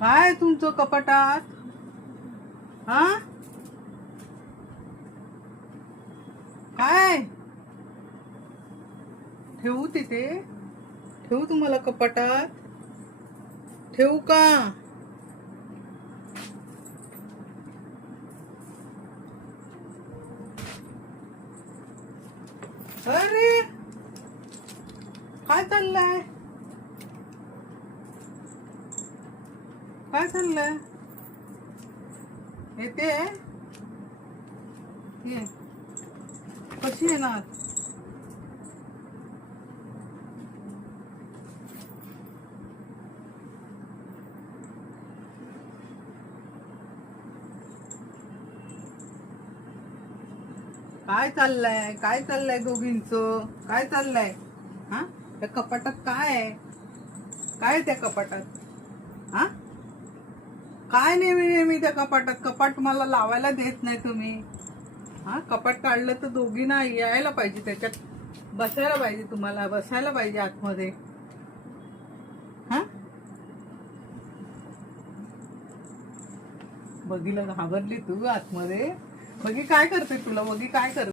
काय तुमचं कपाटात? हा, काय ठेवू तिथे? ठेवू तुम्हाला कपाटात? ठेवू का? अरे, काय चाललंय? काय चाललंय? येते ये. कशी येणार? काय चाललंय? काय चाललंय दोघींचं? काय चाललंय? हा, त्या कपाटात काय आहे? काय आहे त्या कपाटात? हा, काय नेहमी नेहमी त्या कपाटात? कपाट मला लावायला देत नाही तुम्ही. हा, कपाट काढलं तर दोघींना यायला पाहिजे, त्याच्यात बसायला पाहिजे, तुम्हाला बसायला पाहिजे आतमध्ये. हा, बघीला घाबरली तू आतमध्ये? बघी काय करते तुला? बघी काय करते?